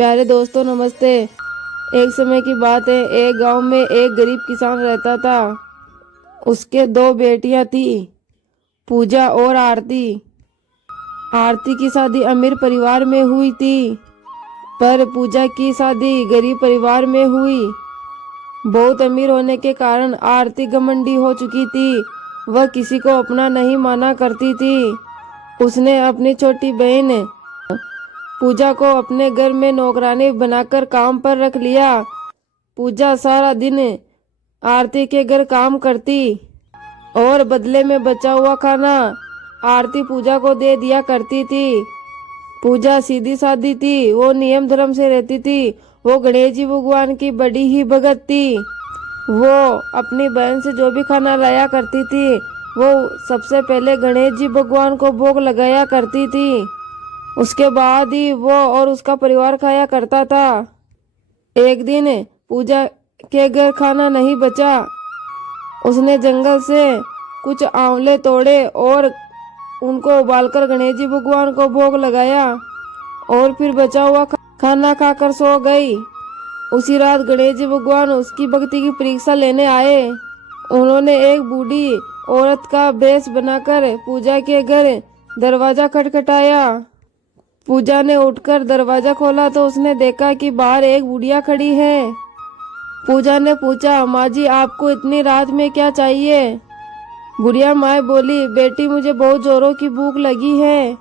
प्यारे दोस्तों नमस्ते। एक समय की बात है, एक गांव में एक गरीब किसान रहता था। उसके दो बेटियां थी, पूजा और आरती। आरती की शादी अमीर परिवार में हुई थी, पर पूजा की शादी गरीब परिवार में हुई। बहुत अमीर होने के कारण आरती घमंडी हो चुकी थी। वह किसी को अपना नहीं माना करती थी। उसने अपनी छोटी बहन पूजा को अपने घर में नौकरानी बनाकर काम पर रख लिया। पूजा सारा दिन आरती के घर काम करती और बदले में बचा हुआ खाना आरती पूजा को दे दिया करती थी। पूजा सीधी सादी थी, वो नियम धर्म से रहती थी। वो गणेश जी भगवान की बड़ी ही भगत थी। वो अपनी बहन से जो भी खाना लाया करती थी, वो सबसे पहले गणेश जी भगवान को भोग लगाया करती थी। उसके बाद ही वो और उसका परिवार खाया करता था। एक दिन पूजा के घर खाना नहीं बचा। उसने जंगल से कुछ आंवले तोड़े और उनको उबालकर गणेश जी भगवान को भोग लगाया और फिर बचा हुआ खाना खाकर सो गई। उसी रात गणेश जी भगवान उसकी भक्ति की परीक्षा लेने आए। उन्होंने एक बूढ़ी औरत का भेष बनाकर पूजा के घर दरवाजा खटखटाया। पूजा ने उठकर दरवाजा खोला तो उसने देखा कि बाहर एक बुढ़िया खड़ी है। पूजा ने पूछा, माँ जी आपको इतनी रात में क्या चाहिए? बुढ़िया माँ बोली, बेटी मुझे बहुत जोरों की भूख लगी है,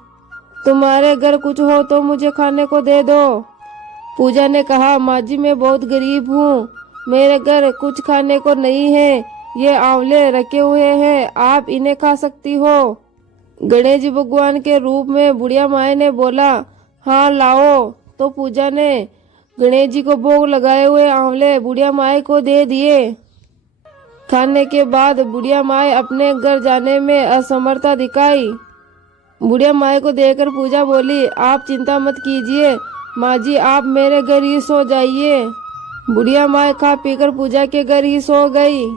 तुम्हारे घर कुछ हो तो मुझे खाने को दे दो। पूजा ने कहा, माँ जी मैं बहुत गरीब हूँ, मेरे घर कुछ खाने को नहीं है, ये आंवले रखे हुए हैं, आप इन्हें खा सकती हो। गणेश जी भगवान के रूप में बुढ़िया माए ने बोला, हाँ लाओ। तो पूजा ने गणेश जी को भोग लगाए हुए आंवले बुढ़िया माए को दे दिए। खाने के बाद बुढ़िया माए अपने घर जाने में असमर्थता दिखाई। बुढ़िया माए को देखकर पूजा बोली, आप चिंता मत कीजिए माँ जी, आप मेरे घर ही सो जाइए। बुढ़िया माए खा पीकर पूजा के घर ही सो गई।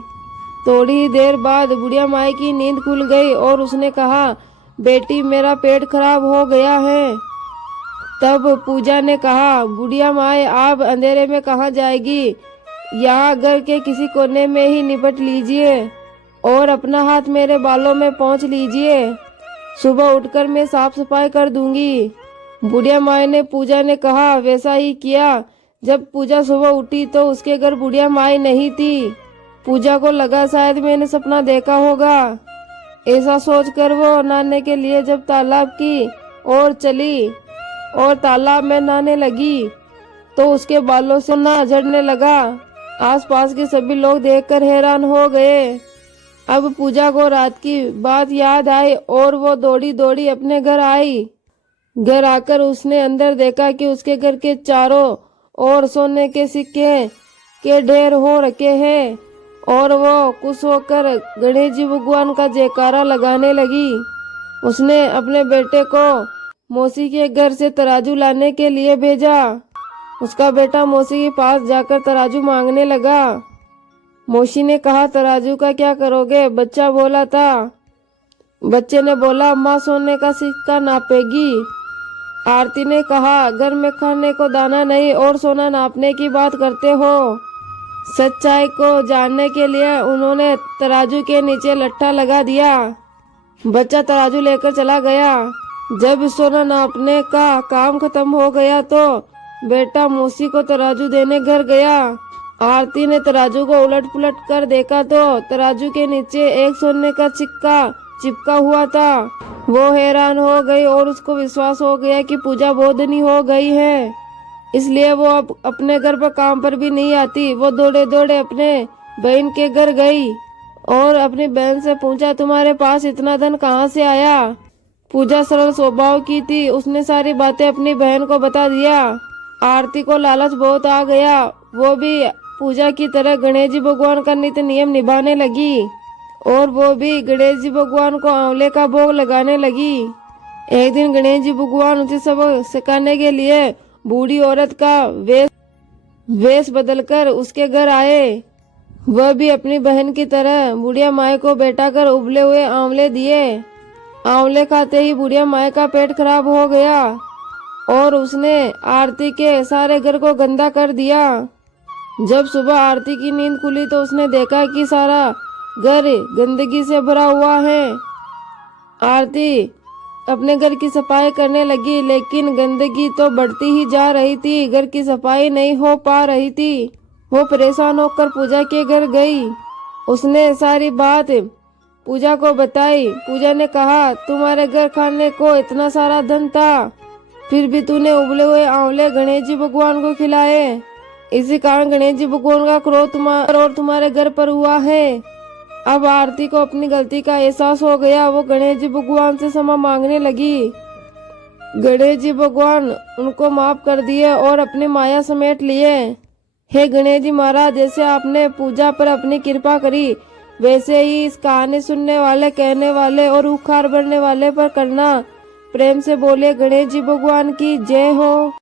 थोड़ी ही देर बाद बुढ़िया माए की नींद खुल गई और उसने कहा, बेटी मेरा पेट खराब हो गया है। तब पूजा ने कहा, बुढ़िया माए आप अंधेरे में कहाँ जाएगी, यहाँ घर के किसी कोने में ही निपट लीजिए और अपना हाथ मेरे बालों में पोंछ लीजिए, सुबह उठकर मैं साफ सफाई कर दूंगी। बुढ़िया माए ने पूजा ने कहा वैसा ही किया। जब पूजा सुबह उठी तो उसके घर बुढ़िया माए नहीं थी। पूजा को लगा शायद मैंने सपना देखा होगा। ऐसा सोचकर वो नहाने के लिए जब तालाब की ओर चली और तालाब में नहाने लगी तो उसके बालों से ना झड़ने लगा। आसपास के सभी लोग देखकर हैरान हो गए। अब पूजा को रात की बात याद आई और वो दौड़ी दौड़ी अपने घर आई। घर आकर उसने अंदर देखा कि उसके घर के चारों ओर सोने के सिक्के के ढेर हो रखे हैं और वो खुश होकर गणेश जी भगवान का जयकारा लगाने लगी। उसने अपने बेटे को मौसी के घर से तराजू लाने के लिए भेजा। उसका बेटा मौसी के पास जाकर तराजू मांगने लगा। मौसी ने कहा, तराजू का क्या करोगे? बच्चा बोला था। बच्चे ने बोला, माँ सोने का सिक्का नापेगी। आरती ने कहा, घर में खाने को दाना नहीं और सोना नापने की बात करते हो। सच्चाई को जानने के लिए उन्होंने तराजू के नीचे लट्ठा लगा दिया। बच्चा तराजू लेकर चला गया। जब सोना नापने का काम खत्म हो गया तो बेटा मौसी को तराजू देने घर गया। आरती ने तराजू को उलट पुलट कर देखा तो तराजू के नीचे एक सोने का सिक्का चिपका हुआ था। वो हैरान हो गई और उसको विश्वास हो गया कि पूजा बहुत धनी हो गई है, इसलिए वो अब अपने घर पर काम पर भी नहीं आती। वो दौड़े दौड़े अपने बहन के घर गई और अपनी बहन से पूछा, तुम्हारे पास इतना धन कहाँ से आया? पूजा सरल स्वभाव की थी, उसने सारी बातें अपनी बहन को बता दिया। आरती को लालच बहुत आ गया। वो भी पूजा की तरह गणेश जी भगवान का नित्य नियम निभाने लगी और वो भी गणेश जी भगवान को आंवले का भोग लगाने लगी। एक दिन गणेश जी भगवान उसे सबक सिखाने के लिए बूढ़ी औरत का वेश बदलकर उसके घर आए। वह भी अपनी बहन की तरह बुढ़िया माए को बैठा कर उबले हुए आंवले दिए। आंवले खाते ही बुढ़िया माए का पेट खराब हो गया। और उसने आरती के सारे घर को गंदा कर दिया। जब सुबह आरती की नींद खुली तो उसने देखा कि सारा घर गंदगी से भरा हुआ है। आरती अपने घर की सफाई करने लगी, लेकिन गंदगी तो बढ़ती ही जा रही थी, घर की सफाई नहीं हो पा रही थी। वो परेशान होकर पूजा के घर गई। उसने सारी बात पूजा को बताई। पूजा ने कहा, तुम्हारे घर खाने को इतना सारा धन था, फिर भी तूने उबले हुए आंवले गणेश जी भगवान को खिलाए। इसी कारण गणेश जी भगवान का क्रोध तुम्हारे घर पर हुआ है। अब आरती को अपनी गलती का एहसास हो गया। वो गणेश जी भगवान से क्षमा मांगने लगी। गणेश जी भगवान उनको माफ कर दिए और अपनी माया समेट लिए। हे गणेश जी महाराज, जैसे आपने पूजा पर अपनी कृपा करी, वैसे ही इस कहानी सुनने वाले, कहने वाले और उखाड़ भरने वाले पर करना। प्रेम से बोले गणेश जी भगवान की जय हो।